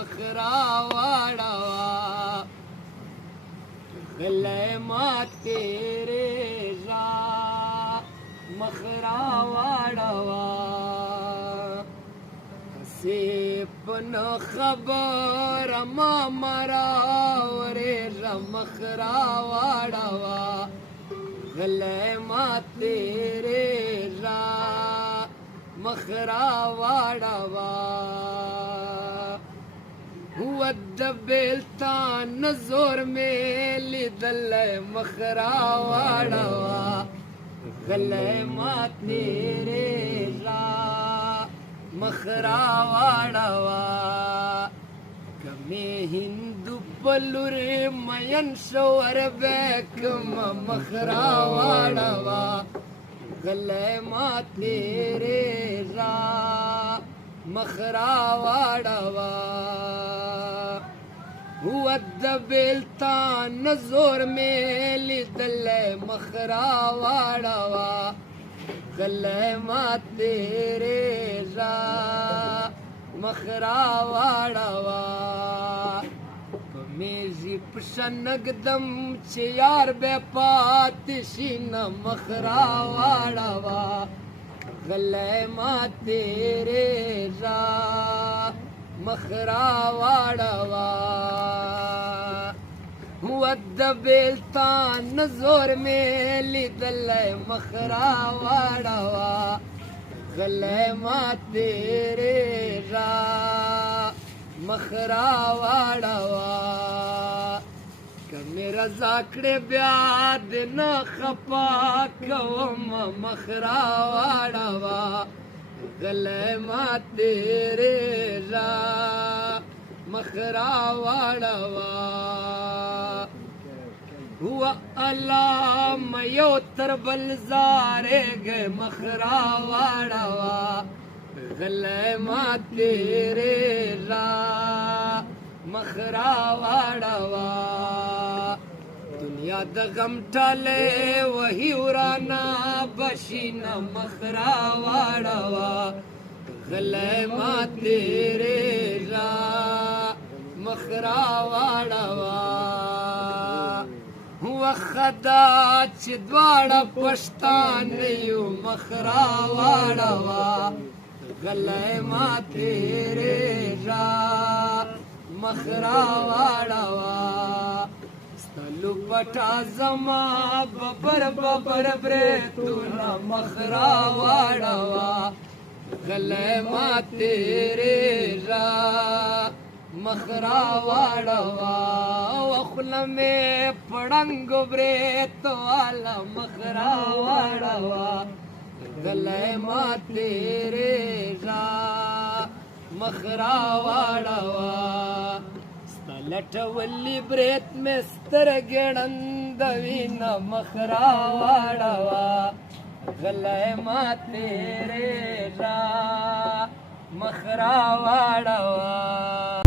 مخرا واړوا غلی ما تیرې را مخرا واړوا هسې په نه خبره ما مراورېږه مخرا واړوا غلی ما تیرې را مخرا واړوا ود بیلتان زور مې لیدلی مخرا واړوا غلی ما تیرې را مخرا واړوا که مې هندو په لورې مین شور به کړمه مخرا واړوا غلی ما تیرې را مخرا واړوا ود بیلتان زور مې لیدلی مخرا واړوا غلی ما تیرې را مخرا واړوا په میزې پښه نږدم چې یار بیا پاتې شي نه مخرا واړوا غلی ما تیرې را مخرا واړوا ود بیلتان زور مې لیدلی مخرا واړوا غلی ما تیرې را مخرا واړوا که مې رضا کړې بیا دې نه خفا کوم مخرا واړوا غلی ما تیرې را مخرا واړوا هو الله مې یو تر بل زارېږې مخرا واړوا غلی ما تیرې را مخرا واړوا دنیا د غم ټالی وهي ورانه بشي نه مخرا واړوا غلی ما تیرې را مخرا واړوا وخدا چې دواړه پښتانه یو مخرا واړوا غلی ما تیرې را مخرا واړوا ستلو پټا زما ببر ببر بریتونه مخرا واړوا غلی ما تیرې را مخرا واړوا وخله مې پړنګو بریت والا مخرا واړوا غلی ما تیرې را مخرا واړوا ستا لټولي بریت مې سترګې ړندوي نه مخرا واړوا غلی ما تیرې را مخرا واړوا